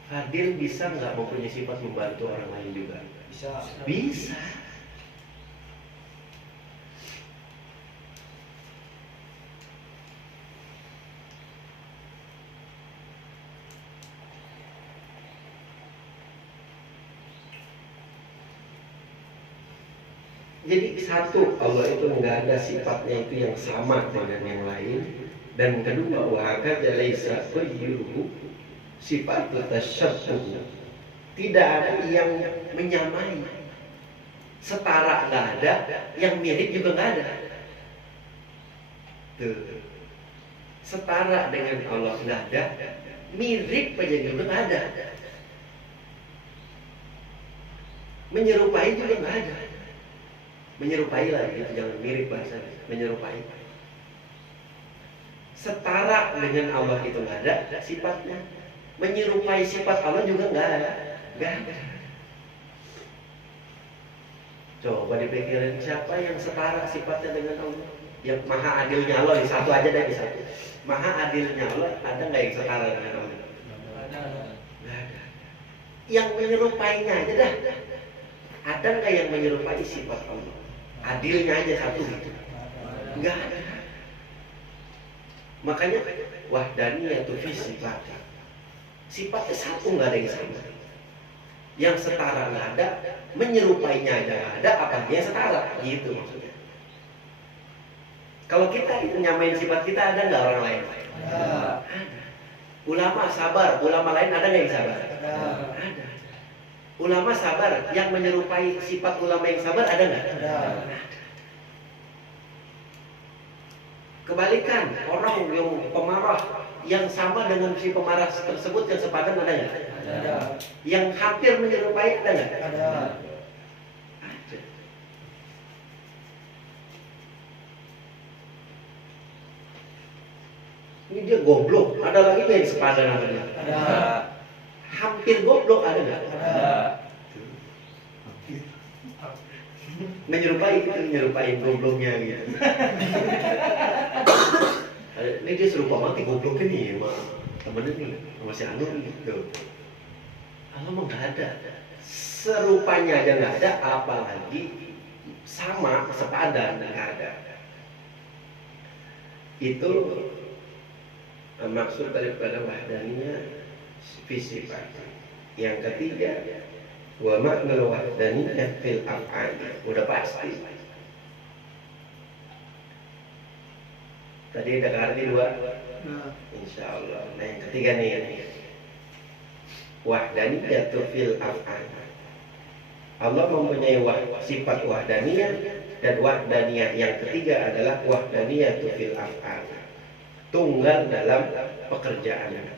Fadil bisa nggak mempunyai sifat membantu orang lain juga? Bisa. Bisa. Jadi satu, Allah itu nggak ada sifatnya itu yang sama dengan yang lain. Dan kedua, wahakadha laisa qayyuhu sifat tasyabbuh. Tidak ada yang menyamai, setara nggak ada, yang mirip juga nggak ada. Tuh. Setara dengan Allah nggak ada, mirip aja juga nggak ada. Menyerupai juga nggak ada. Menyerupai lah, gitu. Jangan mirip bahasanya, menyerupai. Setara dengan Allah itu nggak ada sifatnya. Menyerupai sifat Allah juga nggak ada. Coba dipikirin, siapa yang setara sifatnya dengan Allah? Yang maha adilnya Allah, di satu aja deh, di satu. Maha adilnya Allah, ada nggak yang setara dengan Allah? Ada. Nggak ada. Yang menyerupainya aja dah. Ada nggak yang menyerupai sifat Allah? Adilnya aja satu gitu. Nggak ada. Makanya wahdaniyah itu sifat. Sifatnya satu, nggak ada yang sama. Yang setara nggak ada, menyerupainya aja nggak ada, apalagi yang setara, gitu maksudnya. Kalau kita itu nyamain sifat kita, ada nggak orang lain? Ada. Ulama sabar, ulama lain ada nggak yang sabar? Ada. Ulama sabar, yang menyerupai sifat ulama yang sabar ada nggak? Ada. Kebalikan, orang yang pemarah yang sama dengan si pemarah tersebut yang sepadan ada nggak? Ada. Yang hampir menyerupai ada nggak? Ada. Ada. Ini dia goblok, ada lagi nggak yang sepadan sama dia? Ada. Hampir goblok ada nggak? Ada. Menyerupai, itu menyerupai gobloknya gitu. Ini dia serupa mati gobloknya nih sama temennya nih, sama si Anu gitu. Allah mah nggak ada, serupanya aja nggak ada, apalagi sama sepadan nggak ada. Itu maksud daripada wahdaniyah fisifat. Yang ketiga, wa makna wahdaniyah fil af'al. Udah pasti. Tadi ada arti dua. Insya Allah. Nah yang ketiga nih, wahdaniyah fil af'al. Allah mempunyai sifat wahdaniyah, dan wahdaniyah yang ketiga adalah wahdaniyah fil af'al, tunggal dalam pekerjaan.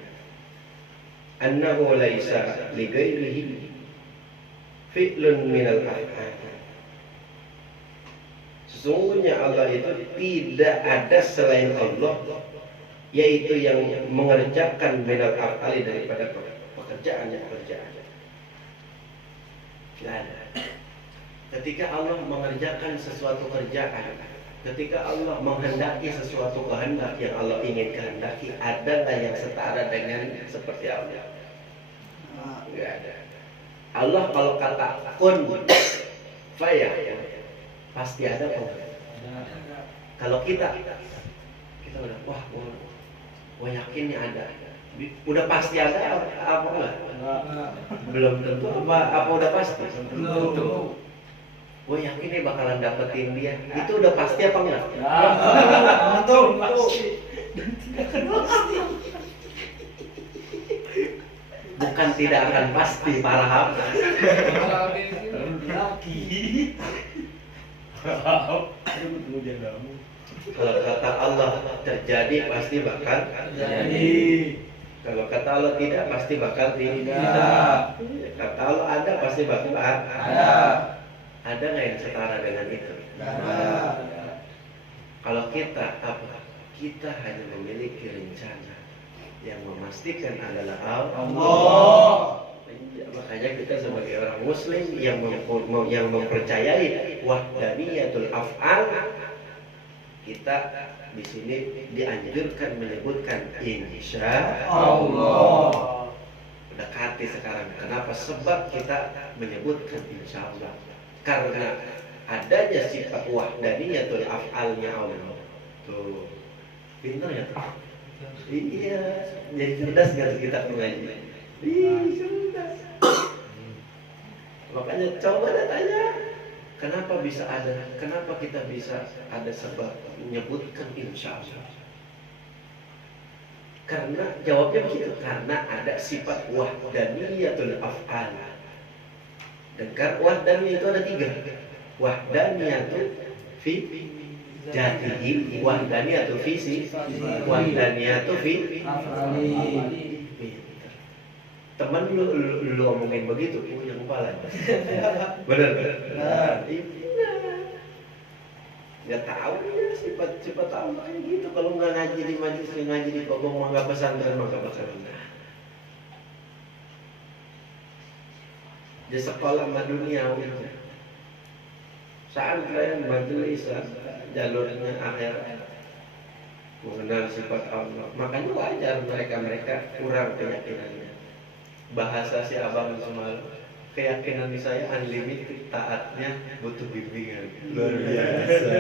Annahu laisa li ghairihi fi'lun minal af'al. Sesungguhnya Allah itu tidak ada selain Allah, yaitu yang mengerjakan minal af'ali daripada pekerjaan. Tidak ada. Ketika Allah mengerjakan sesuatu kerjaan, ketika Allah menghendaki sesuatu kehendak yang Allah ingin kehendaki, adalah yang setara dengan seperti Allah? Enggak ada. Allah kalau kata kun faya, pasti ada kok. Kalau kita udah wah yakin nih ada. Udah pasti ada apa enggak? Belum tentu apa udah pasti? Belum tentu. Gue yakin nih bakalan dapetin dia. Itu udah pasti apa enggak? Betul, pasti. Bukan tidak akan pasti, para hamba. Kalau kata Allah terjadi, pasti bakal terjadi. Kalau kata Allah tidak, pasti bakal tidak. Kata Allah ada, pasti bakal ada. Ada nggak yang setara dengan itu? Kalau kita apa? Kita hanya memiliki rencana yang memastikan adalah Allah. Makanya kita sebagai orang Muslim yang mempercayai wahdaniyatul af'al, kita di sini dianjurkan menyebutkan insya Allah. Dekati sekarang. Kenapa? Sebab kita menyebutkan insya Allah. Karena adanya sifat wahdaniyatul af'alnya Allah. Tuh, pintar ya tuh. Iya, jadi cerdas nggak kita mengaji? Cerdas. Makanya coba tanya, kenapa bisa ada? Kenapa kita bisa ada sebab menyebutkan insya Allah? Karena jawabnya begitu. Karena ada sifat wahdaniyatul af'al. Dan wahdaniyah itu ada 3. Wahdaniyatu fi jatihi, wahdaniyatu fi wahdaniyatu fi af'ali. Teman lu ngomongin begitu, yang kepala. Benar. Nggak tahu ya sifat Allah kayak gitu. Kalau nggak ngaji di majelis, ngaji di kobong, nggak pesantren, nggak bakal benar. Di sekolah dunia saat kalian majelis jalurnya akhirat, mengenal sifat Allah. Makanya wajar mereka kurang keyakinannya. Bahasa si abang semalam, keyakinan saya unlimited, taatnya butuh bimbingan. Luar biasa.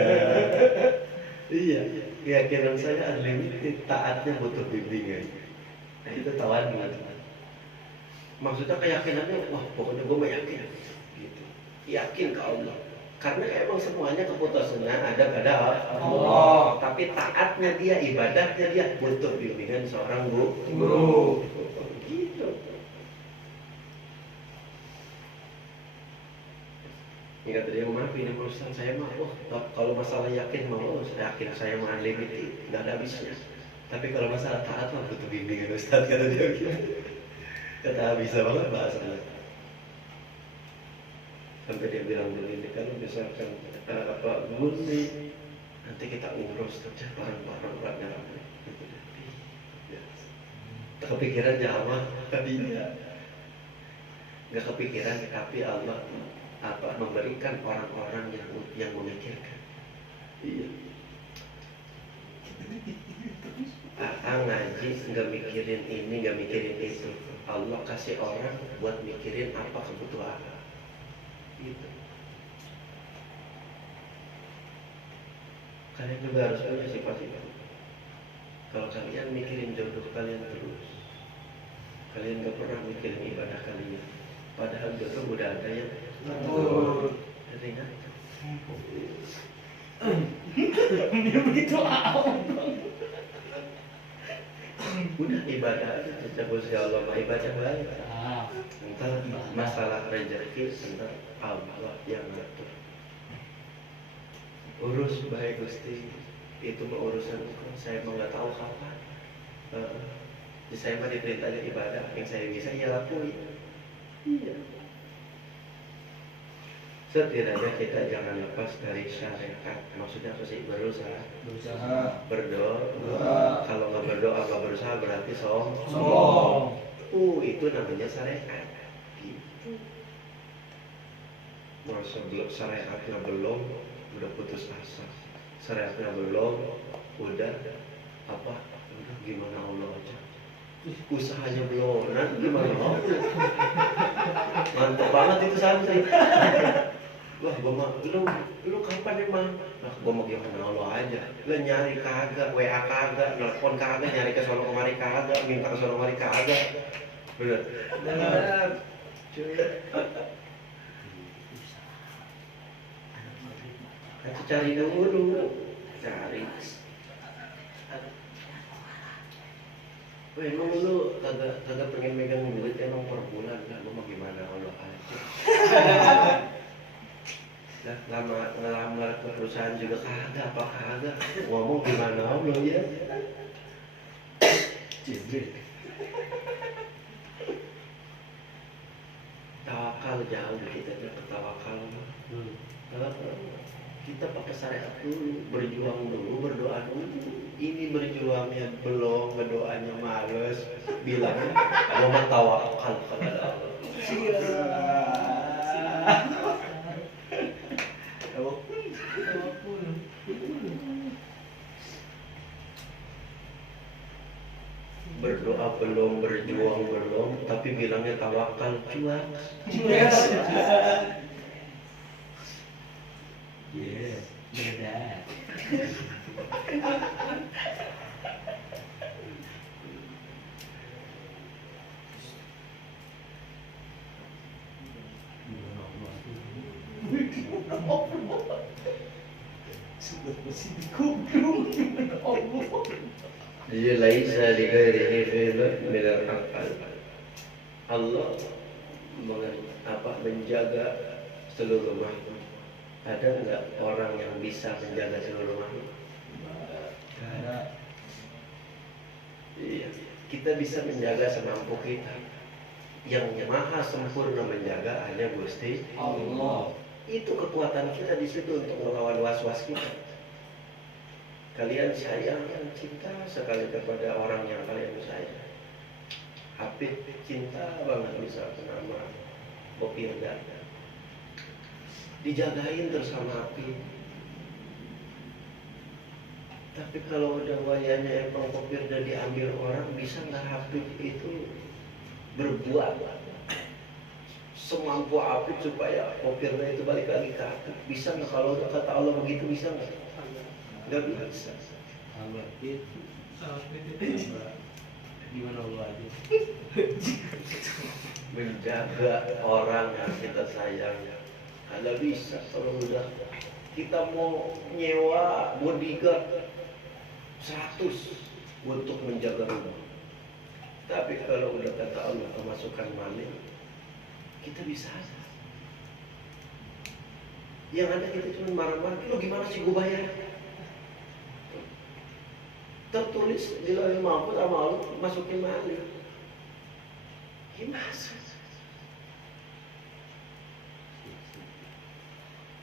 Iya, keyakinan saya unlimited, taatnya butuh bimbingan. Nah itu tawan. Maksudnya keyakinannya, wah pokoknya gue yakin gitu. Yakin ke Allah. Karena emang semuanya keputusannya ada pada Allah. Tapi taatnya dia, ibadahnya dia butuh bimbingan seorang guru. Gitu. Ingat dia, maaf ini urusan saya mah, kalau masalah yakin mau, saya yakin saya mah unlimited, nggak ada habisnya. Tapi kalau masalah taat mah butuh bimbingan Ustaz, kata dia gitu. Kata bisa banget bahasanya. Sampai dia bilang begini, kalau misalkan Gundi, nanti kita urus saja barang-barang rame-rame. Kepikiran jamaah, iya. Nggak kepikiran, tapi Allah memberikan orang-orang yang memikirkan. Iya. Ngaji nggak mikirin ini, nggak mikirin itu. Allah kasih orang buat mikirin apa kebutuhan. Gitu. Kalian juga harus punya sifat-sifat. Kalau kalian mikirin jodoh kalian terus, kalian gak pernah mikirin ibadah kalian. Padahal jodoh udah ada yang teringat. Dia begitu awal. Udah ibadah aja, cecak Gusti Allah mah ibadah baik. Ah, Entar masalah rezeki entar Allah yang ngatur. Urus baik Gusti, itu mah urusan engkau. Saya mah nggak tahu kapan. Jadi saya mah diperintahkan ibadah, yang saya bisa ya lakuin. Iya. Setidaknya kita jangan lepas dari syariat. Maksudnya apa sih? Berusaha, berdoa. Kalau nggak berdoa, nggak berusaha berarti sombong. Itu namanya syariat. Gitu. Masa belum syariatnya belum, udah putus asa. Syariatnya belum, udah apa? Udah gimana Allah aja. Usahanya belum, nah gimana Allah? Mantap banget itu santri. Wah, lu kapan emang? Nah, gua mau gimana Allah aja. Lu nyari kagak, WA kagak, nelfon kagak, nyari ke sono kemari kagak, minta ke sono kemari kagak. Bener. Cuy. Kita cari dulu. Cari. Wah, emang lu kagak pengen megang duit emang per bulan kan? Lu mau gimana Allah aja. Nah, ngelamar ke perusahaan juga kagak, apa kagak. Ngomong gimana Allah ya. Jibril. Tawakal jauh kita tawakal. Kita pakai syariat dulu, berjuang dulu, berdoa dulu. Ini berjuangnya belum, berdoanya males. Bilangnya gua mah tawakal kepada Allah. Berdoa belum, berjuang belum, tapi bilangnya tawakal, cuak. yes, beda. Sudah masih dikubur. Jadi laisa li ghairihi fi'lun min al-aqal. Allah menjaga seluruh makhluk. Ada enggak orang yang bisa menjaga seluruh makhluk? Ada. Iya, kita bisa menjaga semampu kita. Yang maha sempurna menjaga hanya Gusti Allah. Itu kekuatan kita di situ untuk melawan was-was kita. Kalian sayang dan cinta sekali kepada orang yang kalian sayang. Habib cinta banget bisa nama Popirda. Dijagain terus sama Habib. Tapi kalau udah wayanya emang Popirda diambil orang, bisa nggak Habib itu berbuat semampu Habib supaya Popirda itu balik lagi ke Habib? Bisa nggak? Kalau udah kata Allah begitu, bisa nggak? Nggak bisa. Allah itu gimana Allah aja menjaga orang yang kita sayang. Kalau bisa, kalau udah kita mau nyewa bodyguard 100 untuk menjaga rumah. Tapi kalau udah kata Allah kemasukan maling, kita bisa aja. Yang ada kita cuma marah-marah, lu gimana sih gue bayar? Tertulis di lauh mahfuz sama Allah masukin maling. Gimana?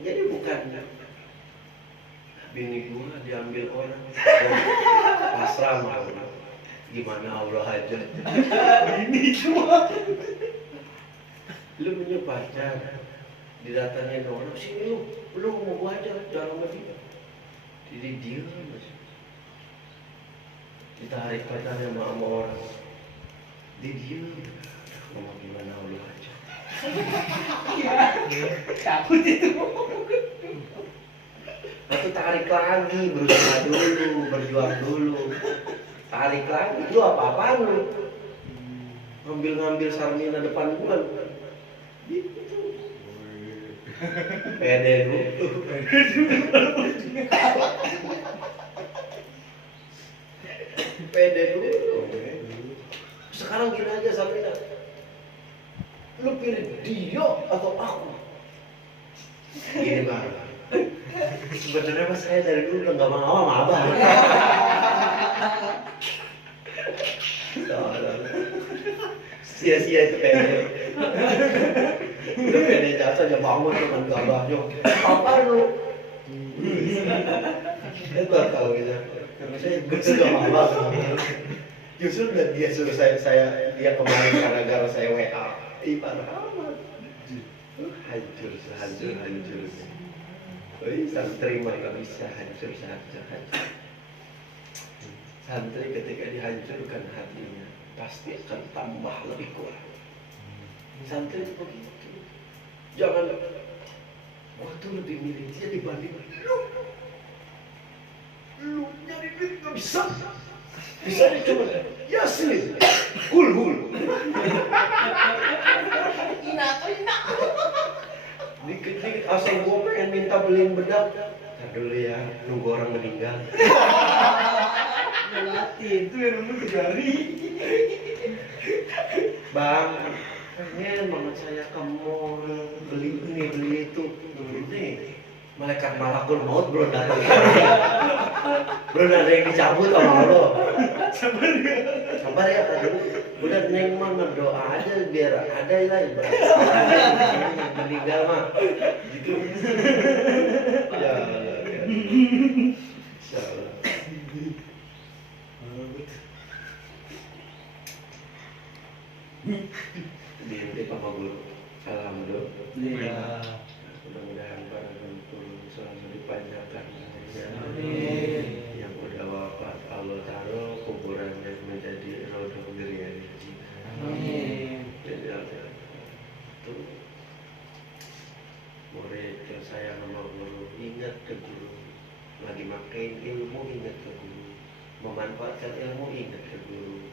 Jadi bukan bini gua diambil orang dan pasrah sama Allah. Gimana Allah aja. Ini cuma lu punya pacar, didatangin orang sini lu mau gua aja jalan sama dia. Jadi dia masih ditarik pacarnya sama orang. Dia diem. Ngomong gimana Allah aja. takut itu. Atau tarik lagi, berusaha dulu, berjuang dulu. Tarik lagi, lu apa-apaan lu? Ngambil Sarmina depan bulan. Gitu. Pede dulu. Pede dulu. Sekarang gini aja Sabrina, lu pilih dia atau aku? Gini bang, sebenarnya mas saya dari dulu udah nggak mau sama abang. Sia-sia itu kayaknya. Udah pede jasa aja bangun dengan gabahnya. Apa lu? Itu tahu gitu. Saya betul gak malas. Justru dia suruh dia kemarin karena gara saya WA. Parah amat. Hancur. Santri mah nggak bisa hancur. Santri ketika dihancurkan hatinya pasti akan tambah lebih kuat. Santri itu begitu. Jangan, gua tuh lebih milih dia dibanding lu. Lu nyari duit nggak bisa. Bisa cuma Yasin, hul. Ina. Dikit-dikit asal gua pengen minta beliin bedak. Ntar dulu ya, nunggu orang meninggal. Itu yang nunggu jari. Bang, pengen banget saya ke mall beli ini beli itu. Nih, malaikat malakul maut belum datang. Belum ada yang dicabut sama lo. Sabar ya tadi. Udah neng mah berdoa aja biar ada lah ibarat. Yang meninggal mah. Gitu. Ya. Insyaallah. Diintip sama guru. Alhamdulillah. Mudah-mudahan para guru selalu dipanjangkan umurnya. Amin. Yang udah wafat Allah taruh kuburannya menjadi rodok diriani. Amin. Jadi itu murid yang sayang sama guru, ingat ke guru. Lagi makin ilmu ingat ke guru. Memanfaatkan ilmu ingat ke guru.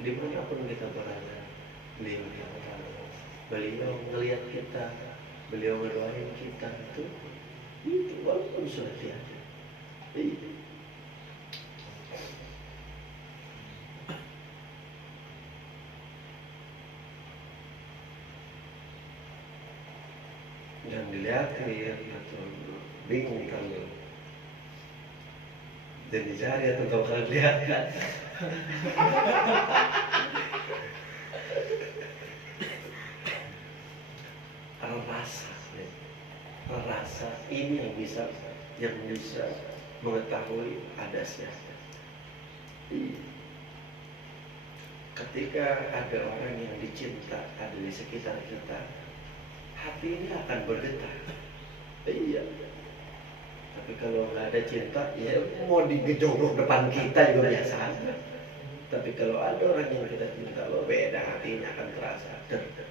Dimanapun kita berada, beliau yang tahu. Beliau ngelihat kita, beliau ngedoain kita itu walaupun sudah tiada. Dan dilihat atau bingung kalau dan dicari atau tahu kalau lihat. Rasa ini yang bisa mengetahui ada siapa. Ketika ada orang yang dicinta ada di sekitar kita, hati ini akan bergetar. Iya. Tapi kalau nggak ada cinta, ya mau digejolok depan kita juga biasa aja. Tapi kalau ada orang yang kita cinta, lo beda hatinya akan terasa. Gitu.